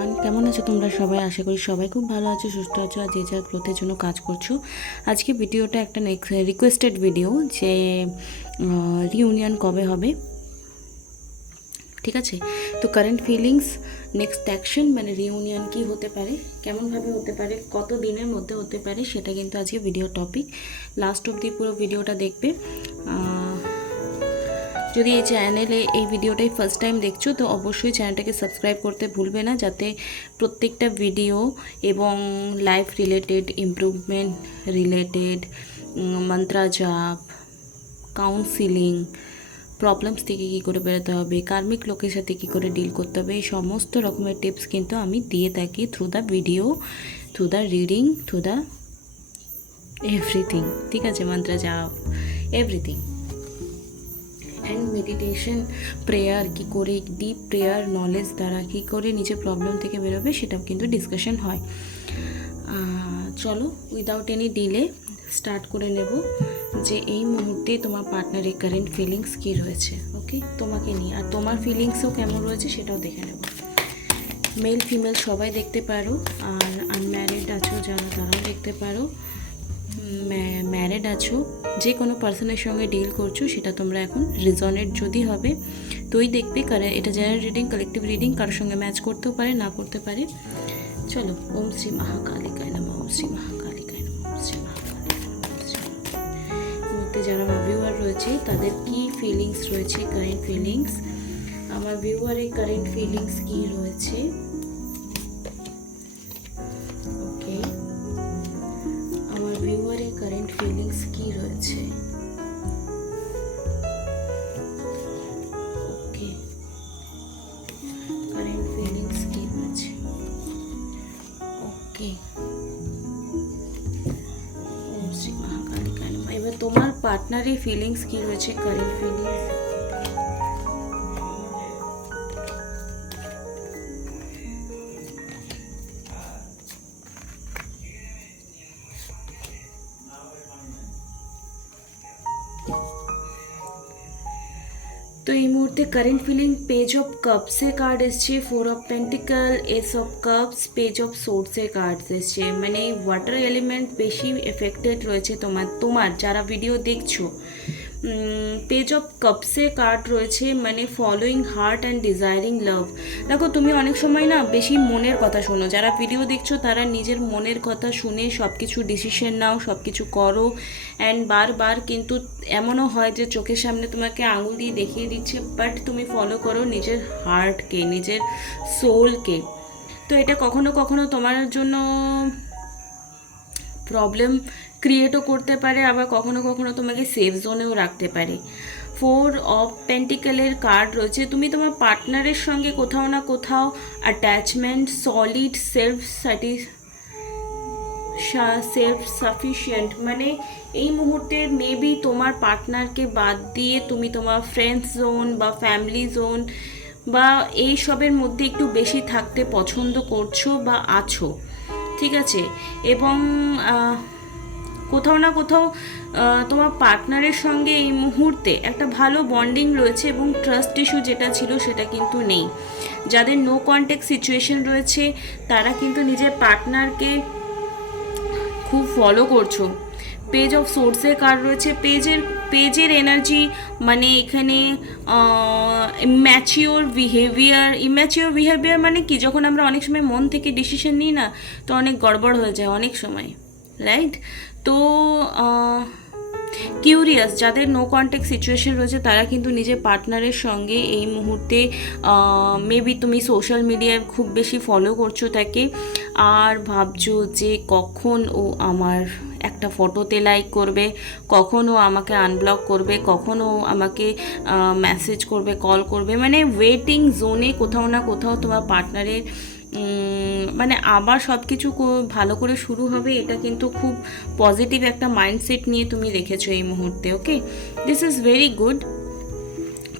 Everyone, কেমন আছো তোমরা সবাই? আশা করি সবাই খুব ভালো আছো, সুস্থ আছো আর যে যার গ্রোথের জন্য কাজ করছো। আজকে ভিডিওটা একটা রিকোয়েস্টেড ভিডিও যে রিউনিয়ন কবে হবে, ঠিক আছে? তো কারেন্ট ফিলিংস, নেক্সট অ্যাকশন, মানে রিউনিয়ন কি হতে পারে, কেমনভাবে হতে পারে, কত দিনের মধ্যে হতে পারে, সেটা কিন্তু আজকে ভিডিও টপিক। লাস্ট অবধি পুরো ভিডিওটা দেখবে। যদি এই চ্যানেলে এই ভিডিওটাই ফার্স্ট টাইম দেখছো তো অবশ্যই চ্যানেলটাকে সাবস্ক্রাইব করতে ভুলবে না, যাতে প্রত্যেকটা ভিডিও এবং life related, improvement related, mantra জাপ, কাউন্সিলিং, প্রবলেমস থেকে কী করে বেরোতে হবে, কার্মিক লোকের সাথে কী করে ডিল করতে হবে, এই সমস্ত রকমের টিপস কিন্তু আমি দিয়ে থাকি through the video, through the reading, through the everything, ঠিক আছে? মন্ত্রা জাপ, এভরিথিং। অ্যান্ড মেডিটেশন, প্রেয়ার কী করে, ডিপ প্রেয়ার নলেজ দ্বারা কী করে নিজের প্রবলেম থেকে বেরোবে সেটাও কিন্তু ডিসকাশন হয়। চলো উইদাউট এনি ডিলে স্টার্ট করে নেব যে এই মুহূর্তে তোমার পার্টনারের কারেন্ট ফিলিংস কী রয়েছে, ওকে, তোমাকে নিয়ে, আর তোমার ফিলিংসও কেমন রয়েছে সেটাও দেখে নেব। মেল ফিমেল সবাই দেখতে পারো, আর আনম্যারিড আছো যারা তারাও দেখতে পারো, ম্যারিড আছো, যে কোনো পার্সনের সঙ্গে ডিল করছো সেটা তোমরা এখন রিজনেট যদি হবে তোই দেখবে, কারণ এটা জেনারেল রিডিং, কালেকটিভ রিডিং, কারোর সঙ্গে ম্যাচ করতেও পারে, না করতে পারে। চলো, ওম শ্রী মহাকালিকায় নমঃ, ওম শ্রী মহাকালিকায় নমঃ, ওম শ্রী মহাকালিকায় নমঃ, ওম শ্রী মহাকালিকায়। মধ্যে যারা আমার ভিউয়ার রয়েছে তাদের কি ফিলিংস রয়েছে, কারেন্ট ফিলিংস, আমার ভিউয়ারের কারেন্ট ফিলিংস কি রয়েছে, ওকে, আমার ভিউয়ারের কারেন্ট ফিলিংস কি রয়েছে, ওকে, কারেন্ট ফিলিংস কি রয়েছে, ওকে। ওম শ্রী মহাকালিকায় নমঃ। এবার তোমার পার্টনারের ফিলিংস কি রয়েছে, কারেন্ট ফিলিংস, তো এই মুহূর্তে কারেন্ট ফিলিং পেজ অফ কাপসের কার্ড এসছে, 4 of pentacle, ace of cups, page of সোর্সের কার্ড এসছে, মানে ওয়াটার এলিমেন্ট বেশি এফেক্টেড রয়েছে তোমার যারা ভিডিও দেখছো। পেজ অফ কাপসের কার্ড রয়েছে, মানে ফলোয়িং হার্ট অ্যান্ড ডিজায়ারিং লাভ। দেখো তুমি অনেক সময় না বেশি মনের কথা শোনো, যারা ভিডিও দেখছো তারা নিজের মনের কথা শুনে সব কিছু ডিসিশন নাও, সব কিছু করো, অ্যান্ড বারবার কিন্তু এমনও হয় যে চোখের সামনে তোমাকে আঙুল দিয়ে দেখিয়ে দিচ্ছে, বাট তুমি ফলো করো নিজের হার্টকে, নিজের সোলকে। তো এটা কখনো কখনো তোমার জন্য প্রবলেম ক্রিয়েটও করতে পারে, আবার কখনো কখনো তোমাকে সেফ জোনেও রাখতে পারে। 4 অফ পেন্টিকলের কার্ড রয়েছে, তুমি তোমার পার্টনারের সঙ্গে কোথাও না কোথাও অ্যাটাচমেন্ট, সলিড, সেলফ সাফিসিয়েন্ট, মানে এই মুহূর্তে মেবি তোমার পার্টনারকে বাদ দিয়ে তুমি তোমার ফ্রেন্ডস জোন বা ফ্যামিলি জোন বা এই সবের মধ্যে একটু বেশি থাকতে পছন্দ করছো বা আছো, ঠিক আছে? এবং কোথাও না কোথাও তোমার পার্টনারের সঙ্গে এই মুহূর্তে একটা ভালো বন্ডিং রয়েছে, এবং ট্রাস্ট ইস্যু যেটা ছিল সেটা কিন্তু নেই। যাদের নো কন্ট্যাক্ট সিচুয়েশন রয়েছে তারা কিন্তু নিজের পার্টনারকে খুব ফলো করছো। পেজ অফ সোর্সের কার্ড রয়েছে, পেজের এনার্জি, মানে এখানে ইম্যাচিওর বিহেভিয়ার মানে কি, যখন আমরা অনেক সময় মন থেকে ডিসিশন নিই না, তো অনেক গড়বড় হয়ে যায় অনেক সময়, রাইট? তো কিউরিয়াস, যাদের নো কন্ট্যাক্ট সিচুয়েশন রয়েছে তারা কিন্তু নিজের পার্টনারের সঙ্গে এই মুহূর্তে মেবি তুমি সোশ্যাল মিডিয়ায় খুব বেশি ফলো করছো তাকে, আর ভাবছো যে কখন ও আমার একটা ফটোতে লাইক করবে, কখন ও আমাকে আনব্লক করবে, কখন ও আমাকে মেসেজ করবে, কল করবে, মানে ওয়েটিং জোনে কোথাও না কোথাও তোমার পার্টনারের মানে আবার সব কিছু ভালো করে শুরু হবে, এটা কিন্তু খুব পজিটিভ একটা মাইন্ডসেট নিয়ে তুমি রেখেছো এই মুহূর্তে, ওকে, দিস ইজ ভেরি গুড,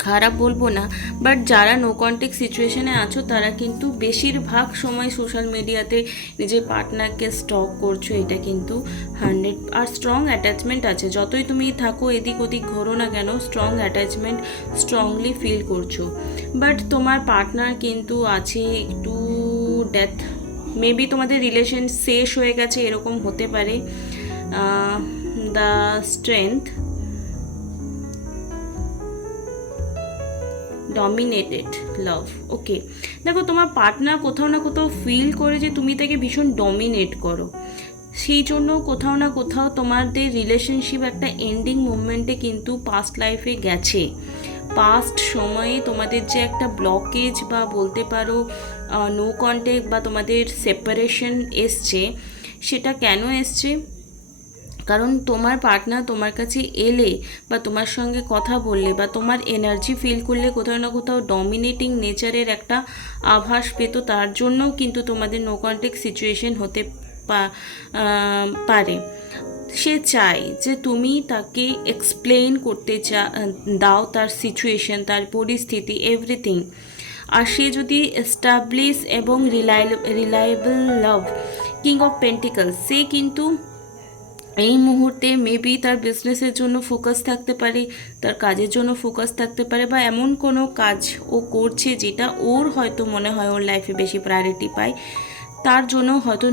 খারাপ বলবো না। বাট যারা নো কন্ট্যাক্ট সিচুয়েশনে আছো তারা কিন্তু বেশিরভাগ সময় সোশ্যাল মিডিয়াতে নিজের পার্টনারকে স্টক করছো, এটা কিন্তু 100, আর স্ট্রং অ্যাটাচমেন্ট আছে, যতই তুমি থাকো এদিক ওদিক ঘোরো না কেন, স্ট্রং অ্যাটাচমেন্ট স্ট্রংলি ফিল করছো। বাট তোমার পার্টনার কিন্তু আছে একটু ডেথ, মেবি তোমাদের রিলেশন শেষ হয়ে গেছে, এরকম হতে পারে। দ্য স্ট্রেংথ, ডমিনেটেড লাভ। ওকে, দেখো তোমার পার্টনার কোথাও না কোথাও ফিল করে যে তুমি তাকে ভীষণ ডমিনেট করো, সেই জন্য কোথাও না কোথাও তোমাদের রিলেশনশিপ একটা এন্ডিং মুভমেন্টে কিন্তু পাস্ট লাইফে গেছে। পাস্ট সময়ে তোমাদের যে একটা ব্লকেজ বা বলতে পারো নো কন্ট্যাক্ট বা তোমাদের সেপারেশন এসছে, সেটা কেন এসছে? কারণ তোমার পার্টনার তোমার কাছে এলে বা তোমার সঙ্গে কথা বললে বা তোমার এনার্জি ফিল করলে কোথাও না কোথাও ডমিনেটিং নেচারের একটা আভাস পেত, তার জন্যও কিন্তু তোমাদের নো কন্ট্যাক্ট সিচুয়েশন হতে পারে। সে চায় যে তুমি তাকে এক্সপ্লেন করতে দাও তার সিচুয়েশন, তার পরিস্থিতি, এভরিথিং। আর সে যদি এস্টাবলিশ এবং reliable love, king of pentacles, সে কিন্তু এই মুহূর্তে মেবি তার বিজনেসের জন্য ফোকাস থাকতে পারে, তার কাজের জন্য ফোকাস থাকতে পারে, বা এমন কোনো কাজ ও করছে যেটা ওর হয়তো মনে হয় ওর লাইফে বেশি প্রায়োরিটি পায়, তার জন্য হয়তো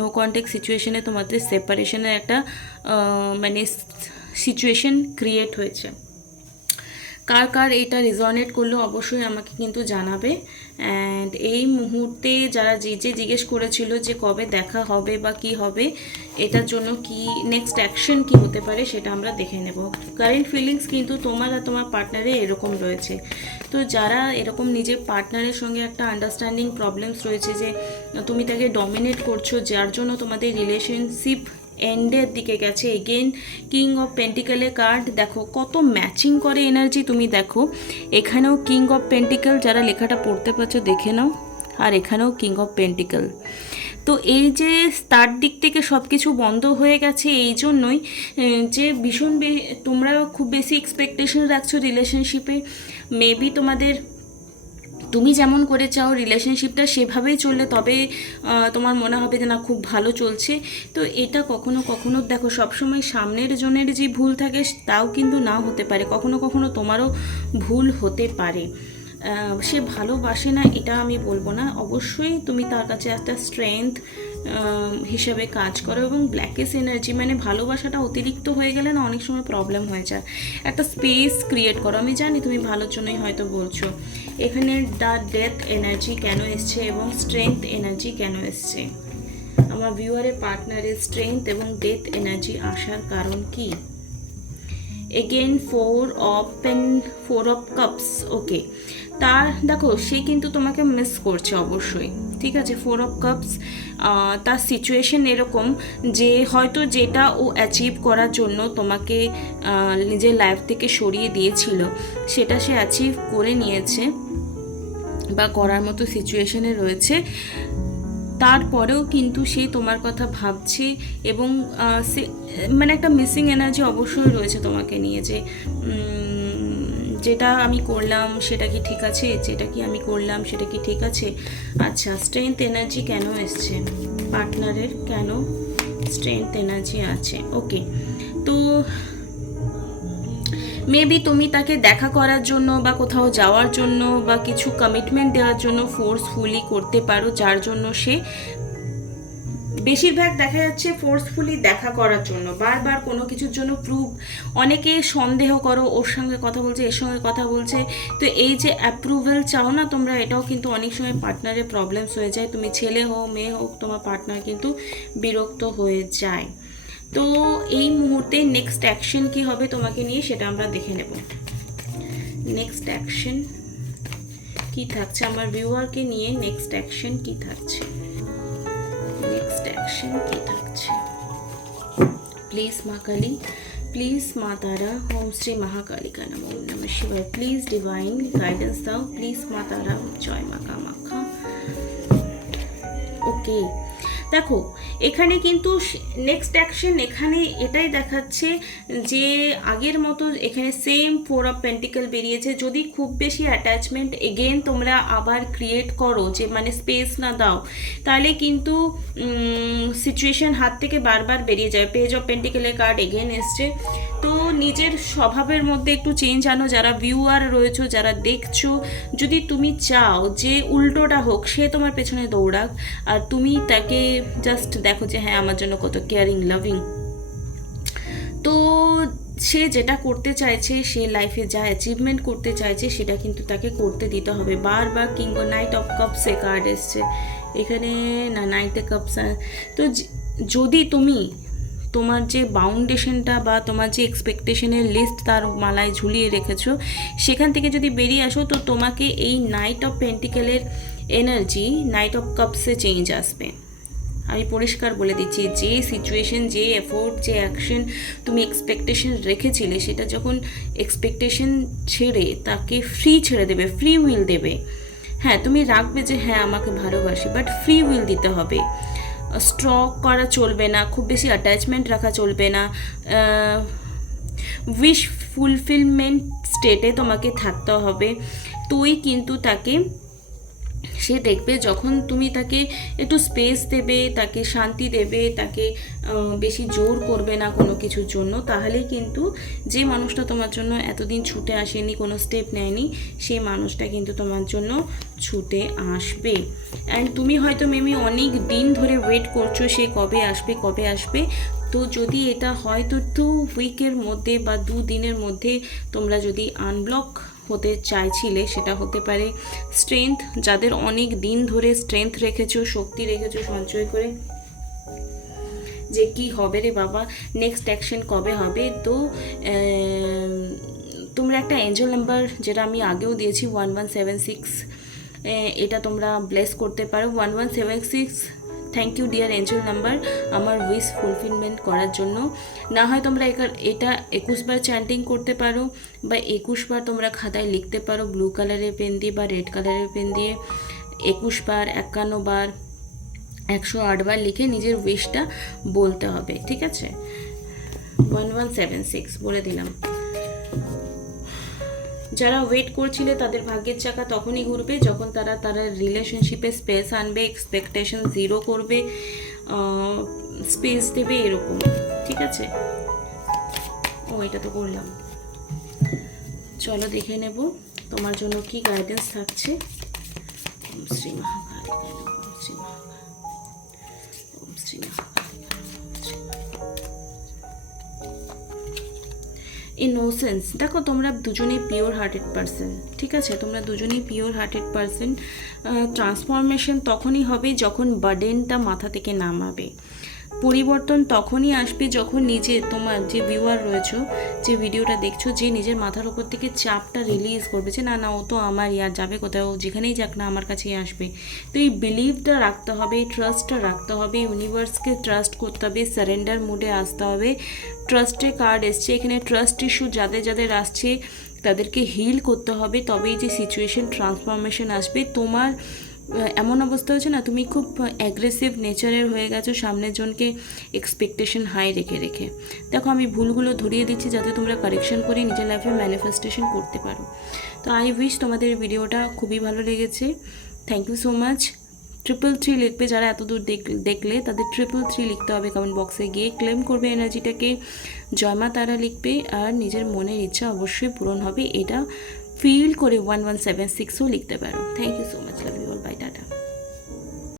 নো কন্ট্যাক্ট সিচুয়েশনে তোমাদের সেপারেশনের একটা মানে সিচুয়েশন ক্রিয়েট হয়েছে। কার কার এটা রেজনেট করলো অবশ্যই আমাকে কিন্তু জানাবে। অ্যান্ড এই মুহূর্তে যারা যে জিজ্ঞেস করেছিল যে কবে দেখা হবে বা কি হবে, এটার জন্য কি নেক্সট অ্যাকশন কি হতে পারে সেটা আমরা দেখে নেব। কারেন্ট ফিলিংস কিন্তু তোমার আর তোমার পার্টনারের এরকম রয়েছে। তো যারা এরকম নিজের পার্টনারের সঙ্গে একটা আন্ডারস্ট্যান্ডিং প্রবলেমস রয়েছে যে তুমি তাকে ডমিনেট করছো, যার জন্য তোমাদের রিলেশনশিপ এন্ডের দিকে গেছে। এগেন কিং অফ পেন্টিকেলের কার্ড দেখো কত ম্যাচিং করে এনার্জি, তুমি দেখো এখানেও কিং অফ পেন্টিকেল, যারা লেখাটা পড়তে পারছো দেখে নাও, আর এখানেও কিং অফ পেন্টিকেল। তো এই যে তার দিক থেকে সব কিছু বন্ধ হয়ে গেছে, এই জন্যই যে ভীষণ তোমরা খুব বেশি এক্সপেকটেশন রাখছো রিলেশনশিপে। মেবি তুমি যেমন করে চাও রিলেশনশিপটা সেভাবেই চললে তবে তোমার মনে হবে যে না খুব ভালো চলছে। তো এটা কখনো কখনো দেখো সবসময় সামনের জনের যে ভুল থাকে তাও কিন্তু নাও হতে পারে, কখনো কখনো তোমারও ভুল হতে পারে। সে ভালোবাসে না এটা আমি বলবো না, অবশ্যই তুমি তার কাছে একটা স্ট্রেংথ হিসাবে কাজ করো। এবং ব্ল্যাকেস এনার্জি মানে ভালোবাসাটা অতিরিক্ত হয়ে গেলে না অনেক সময় প্রবলেম হয়ে যায়, একটা স্পেস ক্রিয়েট করো। আমি জানি তুমি ভালোর জন্যই হয়তো বলছো। এখানে দ্য ডেথ এনার্জি কেন এসছে এবং স্ট্রেংথ এনার্জি কেন এসছে, আমার ভিউয়ারের পার্টনারের স্ট্রেংথ এবং ডেথ এনার্জি আসার কারণ কি? Again four of cups. Okay, তার দেখো সে কিন্তু তোমাকে মিস করছে অবশ্যই, ঠিক আছে। 4 অফ কাপস, তার সিচুয়েশন এরকম যে হয়তো যেটা ও অ্যাচিভ করার জন্য তোমাকে নিজের লাইফ থেকে সরিয়ে দিয়েছিল সেটা সে অ্যাচিভ করে নিয়েছে বা করার মতো সিচুয়েশনে রয়েছে। তারপরেও কিন্তু সে তোমার কথা ভাবছে এবং সে মানে একটা মিসিং এনার্জি অবশ্যই রয়েছে তোমাকে নিয়ে, যে যেটা আমি করলাম সেটা কি ঠিক আছে, যেটা কি আমি করলাম সেটা কি ঠিক আছে। আচ্ছা, স্ট্রেংথ এনার্জি কেন এসছে পার্টনারের, কেন স্ট্রেংথ এনার্জি আছে? ওকে, তো মেবি তুমি তাকে দেখা করার জন্য বা কোথাও যাওয়ার জন্য বা কিছু কমিটমেন্ট দেওয়ার জন্য ফোর্সফুলি করতে পারো, যার জন্য সে বেশিরভাগ দেখা যাচ্ছে ফোর্সফুলি দেখা করার জন্য, বারবার কোনো কিছুর জন্য প্রুভ, অনেকে সন্দেহ করো ওর সঙ্গে কথা বলছে এর সঙ্গে কথা বলছে, তো এই যে অ্যাপ্রুভেল চাও না তোমরা, এটাও কিন্তু অনেক সময় পার্টনারের প্রবলেমস হয়ে যায়। তুমি ছেলে হোক মেয়ে হোক, তোমার পার্টনার কিন্তু বিরক্ত হয়ে যায়। তো এই মুহূর্তে নেক্সট অ্যাকশন কি হবে তোমাকে নিয়ে সেটা আমরা দেখে নেব। নেক্সট অ্যাকশন কি থাকছে আমার ভিউয়ারকে নিয়ে, নেক্সট অ্যাকশন কি থাকছে, নেক্সট অ্যাকশন কি থাকছে। প্লিজ মা কালী, প্লিজ মা তারা, ওম শ্রী মহাকালিকা নমো নমঃ শিবায়, প্লিজ ডিভাইন গাইডেন্স দাও, প্লিজ মা তারা, জয় মা কামাখ্যা। ওকে, দেখো এখানে কিন্তু নেক্সট অ্যাকশন এখানে এটাই দেখাচ্ছে যে আগের মতো এখানে সেম 4 অফ পেন্টিকল বেরিয়েছে। যদি খুব বেশি অ্যাটাচমেন্ট এগেন তোমরা আবার ক্রিয়েট করো, যে মানে স্পেস না দাও, তাহলে কিন্তু সিচুয়েশন হাত থেকে বারবার বেরিয়ে যায়। পেজ অফ পেন্টিকলের কার্ড এগেন এসছে। তো নিজের স্বভাবের মধ্যে একটু চেঞ্জ আনো। যারা ভিউয়ার রয়েছো, যারা দেখছো, যদি তুমি চাও যে উল্টোটা হোক, সে তোমার পেছনে দৌড়াক আর তুমি তাকে জাস্ট দেখো যে হ্যাঁ আমার জন্য কত কেয়ারিং লাভিং, তো সে যেটা করতে চাইছে, সে লাইফে যা অ্যাচিভমেন্ট করতে চাইছে সেটা কিন্তু তাকে করতে দিতে হবে। বারবার নাইট অফ কাপসে কার্ড এসছে এখানে, না নাইট অফ কাপস। তো যদি তুমি তোমার যে বাউন্ডেশনটা বা তোমার যে এক্সপেকটেশনের লিস্ট তার মালায় ঝুলিয়ে রেখেছো, সেখান থেকে যদি বেরিয়ে আসো, তো তোমাকে এই নাইট অফ পেন্টিকেলের এনার্জি নাইট অফ কাপসে চেঞ্জ আসবে। আমি পরিষ্কার বলে দিচ্ছি, যে সিচুয়েশন, যে এফোর্ট, যে অ্যাকশন তুমি এক্সপেকটেশন রেখেছিলে, সেটা যখন এক্সপেকটেশন ছেড়ে তাকে ফ্রি ছেড়ে দেবে, ফ্রি উইল দেবে। হ্যাঁ তুমি রাখবে যে হ্যাঁ আমাকে ভালোবাসে, বাট ফ্রি উইল দিতে হবে। স্ট্রক করা চলবে না, খুব বেশি অ্যাটাচমেন্ট রাখা চলবে না। উইশ ফুলফিলমেন্ট স্টেটে তোমাকে থাকতে হবে। তোই কিন্তু তাকে, সে দেখবে যখন তুমি তাকে একটু স্পেস দেবে, তাকে শান্তি দেবে, তাকে বেশি জোর করবে না কোনো কিছুর জন্য, তাহলেই কিন্তু যে মানুষটা তোমার জন্য এতদিন ছুটে আসেনি, কোনো স্টেপ নেয়নি, সেই মানুষটা কিন্তু তোমার জন্য ছুটে আসবে। অ্যান্ড তুমি হয়তো মেবি অনেক দিন ধরে ওয়েট করছো সে কবে আসবে কবে আসবে। তো যদি এটা হয় তো 2 উইকের মধ্যে বা 2 দিনের মধ্যে তোমরা যদি আনব্লক হতে চাইছিলে, সেটা হতে পারে স্ট্রেংথ। যাদের অনেক দিন ধরে স্ট্রেংথ রেখেছো, শক্তি রেখেছো সঞ্চয় করে, যে কি হবে রে বাবা, নেক্সট অ্যাকশন কবে হবে, তো তোমরা একটা এঞ্জেল নাম্বার, যেটা আমি আগেও দিয়েছি 1176, এটা তোমরা ব্লেস করতে পারো। 1176, thank you dear angel number আমার উইশ ফুলফিলমেন্ট করার জন্য। না হয় তোমরা এটা 21 বার চ্যান্টিং করতে পারো, বা 21 বার তোমরা খাতায় লিখতে পারো ব্লু কালারের পেন দিয়ে বা রেড কালারের পেন দিয়ে। 21 বার, 51 বার, 108 বার লিখে নিজের উইশটা বলতে হবে, ঠিক আছে? 1176 বলে দিলাম। যারা ওয়েট করছিলে তাদের ভাগ্যের চাকা তখনই ঘুরবে যখন তারা রিলেশনশিপে স্পেস আনবে, এক্সপেকটেশন জিরো করবে, স্পেস দেবে, এরকম, ঠিক আছে? ও এটা তো করলাম। চলো দেখে নেব তোমার জন্য কি গাইডেন্স থাকছে। ওম শ্রী মহাকালী, ওম শ্রী মহাকালী, ওম শ্রী মহাকালী। ইনোসেন্স, দেখো তোমরা দুজনেই পিওর হার্টেড পারসন, ঠিক আছে? তোমরা দুজনেই পিওর হার্টেড পারসন। ট্রান্সফরমেশন তখনই হবে যখন বার্ডেনটা মাথা থেকে নামাবে। পরিবর্তন তখনই আসবে যখন নিজে, তোমার যে ভিউয়ার রয়েছো, যে ভিডিওটা দেখছো, যে নিজের মাথার উপর থেকে চাপটা রিলিজ করবে, যে না না ও তো আমার, আর যাবে কোথাও, যেখানেই যাক না আমার কাছেই আসবে। তো এই বিলিভটা রাখতে হবে, ট্রাস্টটা রাখতে হবে, ইউনিভার্সকে ট্রাস্ট করতে হবে, সারেন্ডার মুডে আসতে হবে। ট্রাস্টের কার্ড এসছে এখানে। ট্রাস্ট ইস্যু যাদের যাদের আসছে তাদেরকে হিল করতে হবে, তবেই যে সিচুয়েশন ট্রান্সফরমেশন আসবে। তোমার এমন অবস্থা হচ্ছে না, তুমি খুব অ্যাগ্রেসিভ নেচারের হয়ে গেছো সামনের জনকে এক্সপেকটেশন হাই রেখে রেখে। দেখো আমি ভুলগুলো ধরিয়ে দিচ্ছি যাতে তোমরা কারেকশন করে নিজের লাইফে ম্যানিফেস্টেশন করতে পারো। তো আই উইশ তোমাদের ভিডিওটা খুবই ভালো লেগেছে। Thank you so much. 333 লিখবে যারা এত দূর দেখলে, তাদের 333 লিখতে হবে কমেন্ট বক্সে গিয়ে। ক্লেম করবে এনার্জিটাকে, জয় মা তারা লিখবে, আর নিজের মনের ইচ্ছা অবশ্যই পূরণ হবে এটা ফিল করে 1176ও লিখতে পারো। Thank you so much, love you.